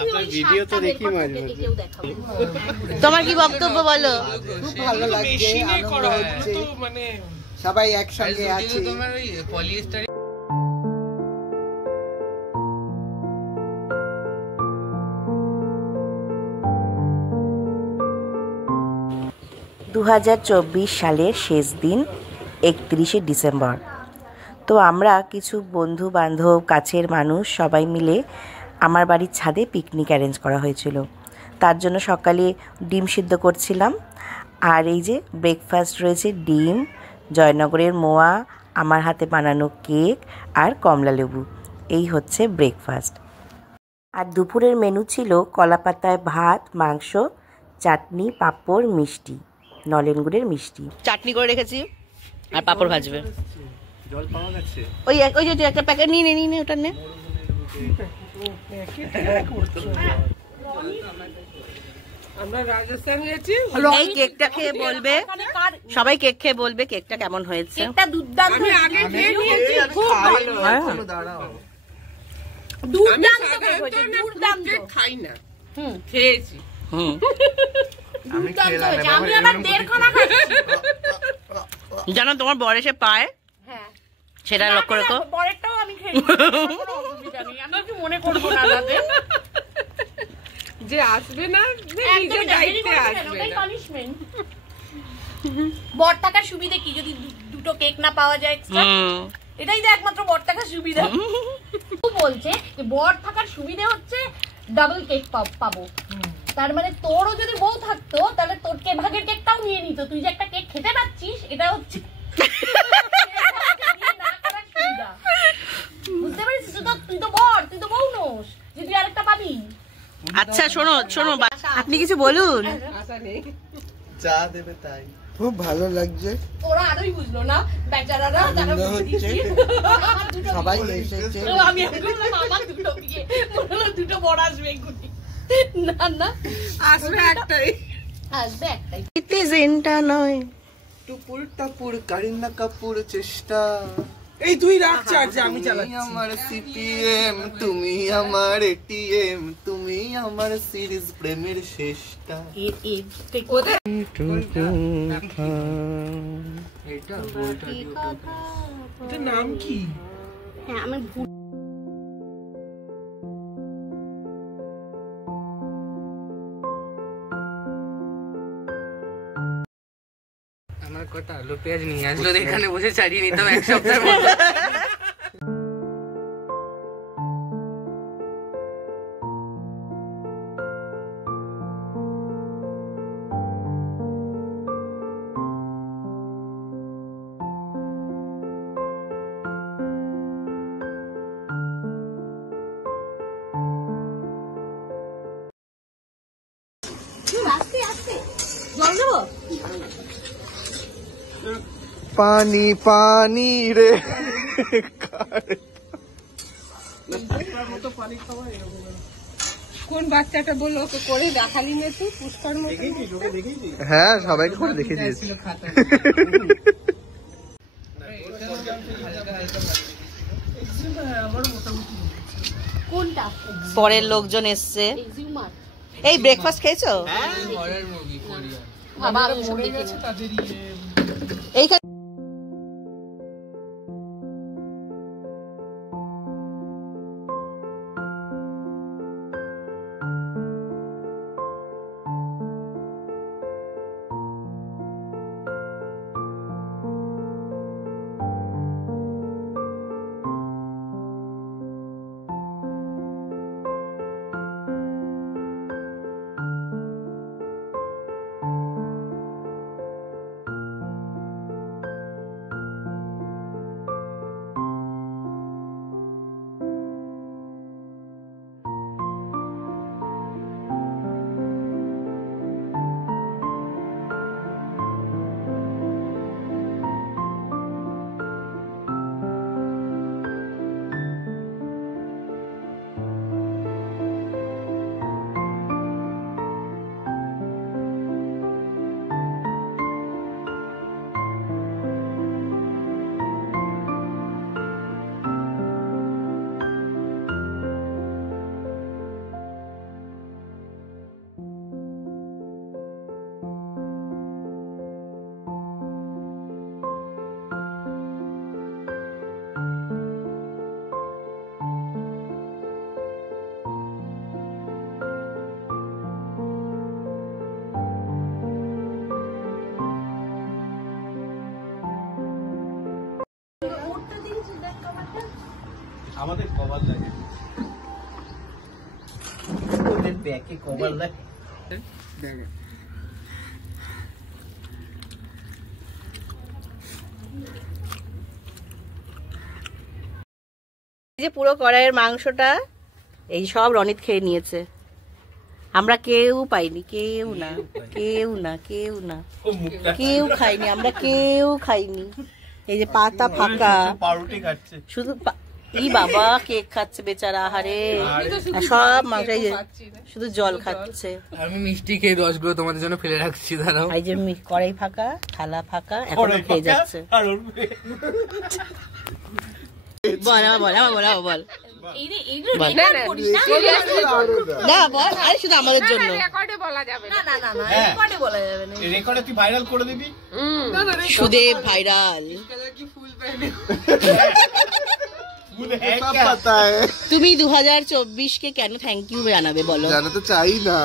আপনার ভিডিও তো দেখি মাঝে মাঝে। তোমার কি বক্তব্য বলো? খুব ভালো লাগছে, আনন্দ হচ্ছে, মানে সবাই একসঙ্গে আছি। তোমার ওই পলিয়েস্টার 2024 সালের শেষ দিন 31শে ডিসেম্বর। তো আমরা কিছু বন্ধু বান্ধব কাছের মানুষ সবাই মিলে আমার বাড়ির ছাদে পিকনিক অ্যারেঞ্জ করা হয়েছিল। তার জন্য সকালে ডিম সিদ্ধ করছিলাম, আর এই যে ব্রেকফাস্ট রয়েছে ডিম, জয়নগরের মোয়া, আমার হাতে বানানো কেক আর কমলা লেবু। এই হচ্ছে ব্রেকফাস্ট। আর দুপুরের মেনু ছিল কলাপাতায় ভাত, মাংস, চাটনি, পাঁপড়, মিষ্টি, নলেন গুড়ের মিষ্টি চাটনি করে রেখেছি, আর পাঁপড় ভাজবে। জল পাওয়া গেছে? ওই যে একটা প্যাকেট নিয়ে নে ওটা নে। আমরা রাজস্থান গেছি। এই কেকটা খেয়ে বলবে, সবাই কেক খেয়ে বলবে কেকটা কেমন হয়েছে। কেকটা দুর্দান্ত। আমি আগে খেয়ে নিয়েছি, খুব ভালো। দাঁড়াও, দুর্দান্ত কেক হয়েছে, দুর্দান্ত। খাই না, খেয়েছি। দুর্দান্ত হয়েছে। আমি আবার 1.5 খানা খাচ্ছি। জানো তোমার বর এসে পায়, হ্যাঁ সেটা লক্ষ্য রেখো। পরেরটাও আমি খেয়ে নিয়েছি, কোনো অসুবিধা নেই, আমি কি মনে করবো না দাদা। যে আসবে না, যে নিজের দায়িত্বে আসবে না। পানিশমেন্ট। বর থাকার সুবিধা কি, যদি দুটো কেক না পাওয়া যায় এক্সট্রা, এটাই তো একমাত্র বর থাকার সুবিধা। ও বলছে যে বর থাকার সুবিধা হচ্ছে ডাবল কেক পাবো। তার মানে তোরও যদি বউ থাকতো তাহলে তোর ভাগের কেকটাও নিয়ে নিত। তুই যে একটা কেক খেতে পাচ্ছিস, এটা হচ্ছে বুঝতে পারিস? তুই তো বর, তুই তো বউ নোস যে তুই আরেকটা পাবি। আচ্ছা শোনো, আপনি কিছু বলুন। আশা নেই, যা দেবে তাই। খুব ভালো লাগছে। ওরা আরোই বুঝলো না, বেচারারা যারা সবাই এসেছে। আমি আমার দুটো বিয়ে, দুটো বড় আসবে এগুলি। না আসবে একটাই, আসবে একটাই। ইতিজেনটা নয়, টুপুর টাপুর কারিনা কাপুর চেষ্টা। এই তুই রাখ চার্জ, আমি চালাচ্ছি। আমার সিপিএম, তুমি আমার এটিএম, তুমি আমার সিরিজ প্রেমের শেষটা। এটার নাম কি? হ্যাঁ আমি আমার কটা আলু পেঁয়াজ নিয়ে আসলো, এখানে বসে ছাড়িয়ে নিতাম এক সপ্তাহের মধ্যে। জল দেবো? পানি পানি রে। কোন বাচ্চাটা বললো ওকে করে দেখালি না তুই? পুষ্কর মতো। হ্যাঁ, সবাইকে করে দেখে দিয়েছি। কোনটা? পরের লোকজন এসছে। এক্সিউমার। এই ব্রেকফাস্ট খেয়েছো? Horror movie Korean. বাবা আমি সব দেখেছি। এইখানে আমাদের কভার লাগে, ওদের ব্যাকে কভার লাগে। এই যে পুরো কড়াইয়ের মাংসটা এই সব রনিত খেয়ে নিয়েছে, আমরা কেউ পাইনি, কেউ না, কেউ না, কেউ না, কেউ খাইনি, আমরা কেউ খাইনি। এই যে পাতা ফাঁকা, পাউরুটি খাচ্ছে শুধু ই বাবা কেক খাচ্ছে বেচারা, আহারে সব মাংস, এই যে শুধু জল খাচ্ছে। আমি মিষ্টি খেয়ে রসগুলো তোমাদের জন্য ফেলে রাখছি, দাঁড়াও। এই যে কড়াই ফাঁকা, থালা ফাঁকা, এখন খেয়ে যাচ্ছে। বল বল বল বল না বল, আরে শুধু আমাদের জন্য, রেকর্ডে বলা যাবে না, না না না রেকর্ডে বলা যাবে না, রেকর্ডে তুই ভাইরাল করে দিবি। সুদেব ভাইরাল। তুমি 2024 কে কেন থ্যাংক ইউ জানাবে বলো? জানাতে চাই না।